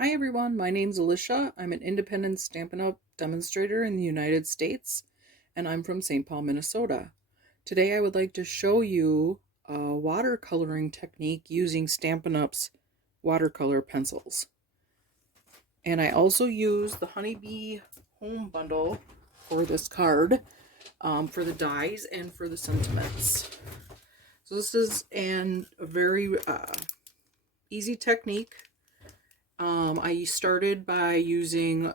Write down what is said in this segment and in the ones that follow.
Hi everyone, my name's Alicia. I'm an independent Stampin' Up! Demonstrator in the United States, and I'm from St. Paul, Minnesota. Today I would like to show you a watercoloring technique using Stampin' Up's watercolor pencils. And I also use the Honeybee Home Bundle for this card, for the dies and for the sentiments. So this is a very easy technique. I started by using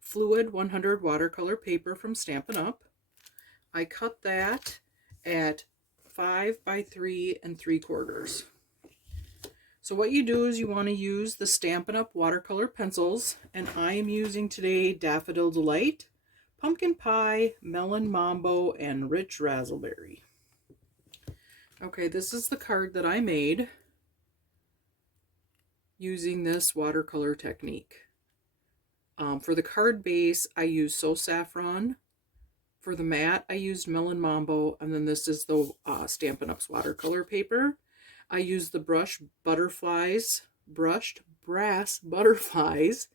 fluid 100 watercolor paper from Stampin' Up. I cut that at 5 by 3 3/4. So what you do is you want to use the Stampin' Up watercolor pencils, and I am using today Daffodil Delight, Pumpkin Pie, Melon Mambo, and Rich Razzleberry. Okay, this is the card that I made using this watercolor technique. For the card base, I used So Saffron. For the mat, I used Melon Mambo, and then this is the Stampin' Up's watercolor paper. I used the brushed brass butterflies,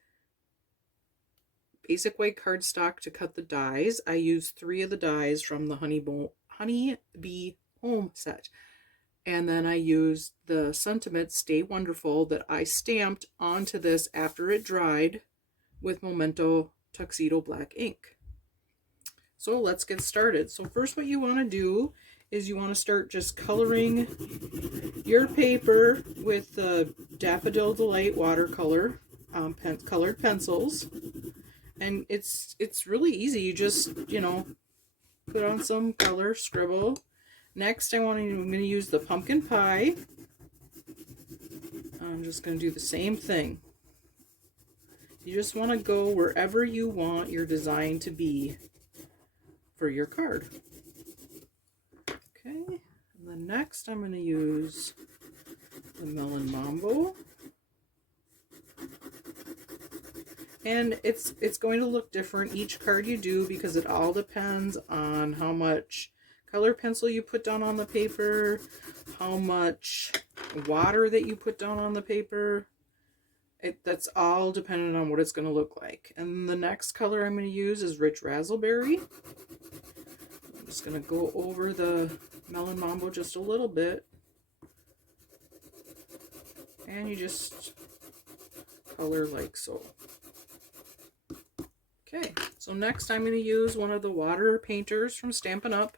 basic white cardstock to cut the dies. I used 3 of the dies from the Honeybee Home set. And then I used the sentiment Stay Wonderful that I stamped onto this after it dried with Memento Tuxedo Black ink. So let's get started. So first what you want to do is you want to start just coloring your paper with the Daffodil Delight watercolor colored pencils. And it's really easy. You just, put on some color, scribble. Next I'm going to use the pumpkin pie. I'm just going to do the same thing. You just want to go wherever you want your design to be for your card. Okay, and then next I'm going to use the Melon Mambo. And it's going to look different each card you do because it all depends on how much color pencil you put down on the paper, how much water that you put down on the paper. That's all dependent on what it's going to look like. And the next color I'm going to use is Rich Razzleberry. I'm just going to go over the Melon Mambo just a little bit. And you just color like so. Okay, so next I'm going to use one of the water painters from Stampin' Up.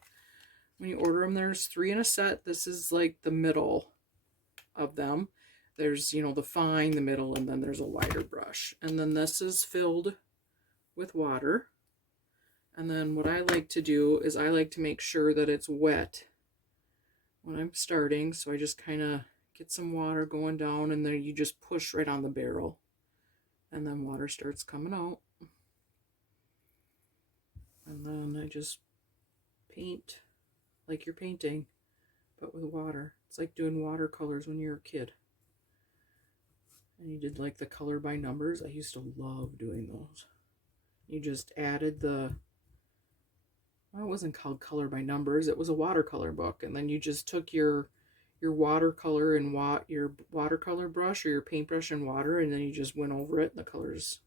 When you order them, there's 3 in a set. This is like the middle of them. There's, the fine, the middle, and then there's a wider brush. And then this is filled with water. And then what I like to do is I like to make sure that it's wet when I'm starting. So I just kind of get some water going down, and then you just push right on the barrel. And then water starts coming out. And then I just paint like you're painting, but with water. It's like doing watercolors when you're a kid. And you did like the color by numbers. I used to love doing those. You just added well, it wasn't called color by numbers. It was a watercolor book. And then you just took your watercolor and your watercolor brush or your paintbrush and water, and then you just went over it and the colors.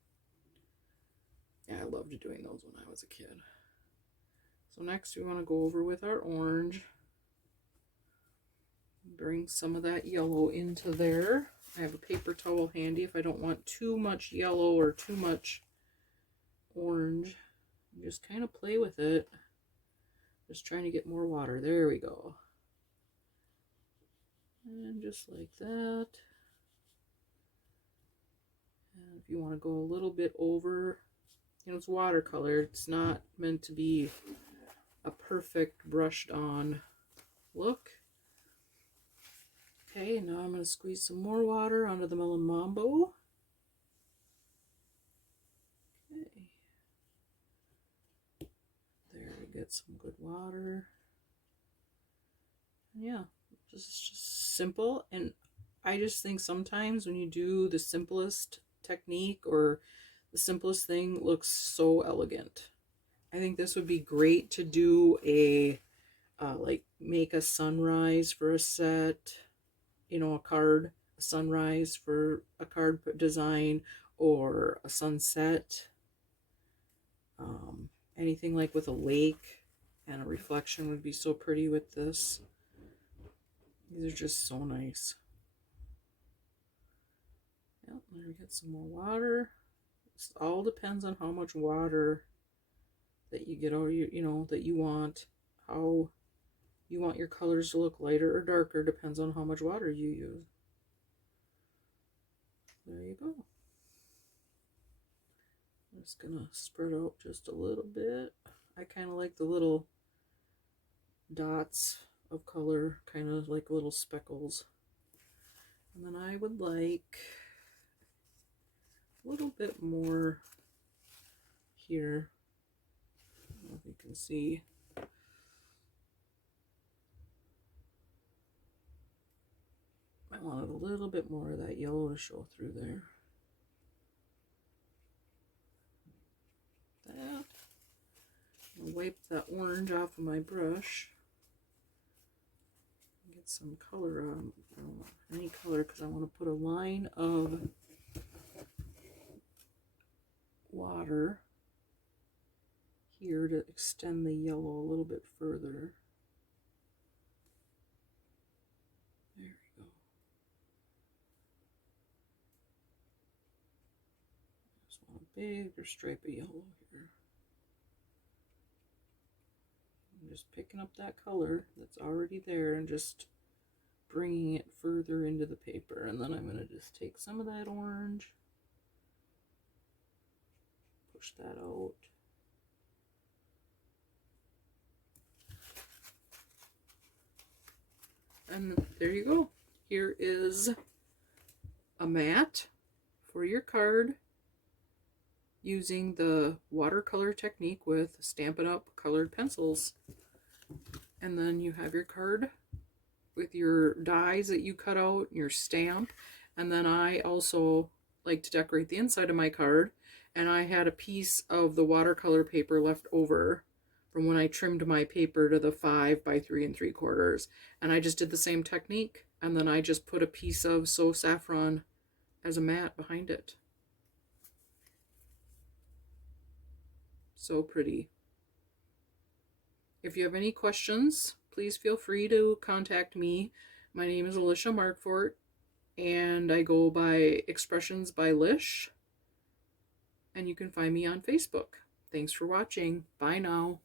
Yeah, I loved doing those when I was a kid. So next we want to go over with our orange. Bring some of that yellow into there. I have a paper towel handy if I don't want too much yellow or too much orange. Just kind of play with it. Just trying to get more water. There we go. And just like that. And if you want to go a little bit over, it's watercolor. It's not meant to be a perfect brushed on look. Okay, now I'm going to squeeze some more water onto the Melon Mambo. Okay. There, we get some good water. Yeah, just simple. And I just think sometimes when you do the simplest technique or the simplest thing looks so elegant. I think this would be great to do like make a sunrise for a set, a card a sunrise for a card design or a sunset. Anything like with a lake and a reflection would be so pretty with this. These are just so nice. Yep, there we get some more water. It all depends on how much water that you get out, you know, that you want. How you want your colors to look, lighter or darker, depends on how much water you use. There you go. I'm just gonna spread out just a little bit. I kind of like the little dots of color, kind of like little speckles. And then I would like a little bit more here. I don't know if you can see. I wanted a little bit more of that yellow to show through there. That. I'll wipe that orange off of my brush. Get some color on, any color, because I want to put a line of water here to extend the yellow a little bit further. There we go. Just want a bigger stripe of yellow here. I'm just picking up that color that's already there and just bringing it further into the paper. And then I'm going to just take some of that orange, push that out. And there you go. Here is a mat for your card using the watercolor technique with Stampin' Up! Colored pencils. And then you have your card with your dies that you cut out, your stamp. And then I also like to decorate the inside of my card. And I had a piece of the watercolor paper left over from when I trimmed my paper to the 5 by 3 3/4. And I just did the same technique. And then I just put a piece of So Saffron as a mat behind it. So pretty. If you have any questions, please feel free to contact me. My name is Alicia Markfort, and I go by Expressions by Lish, and you can find me on Facebook. Thanks for watching. Bye now.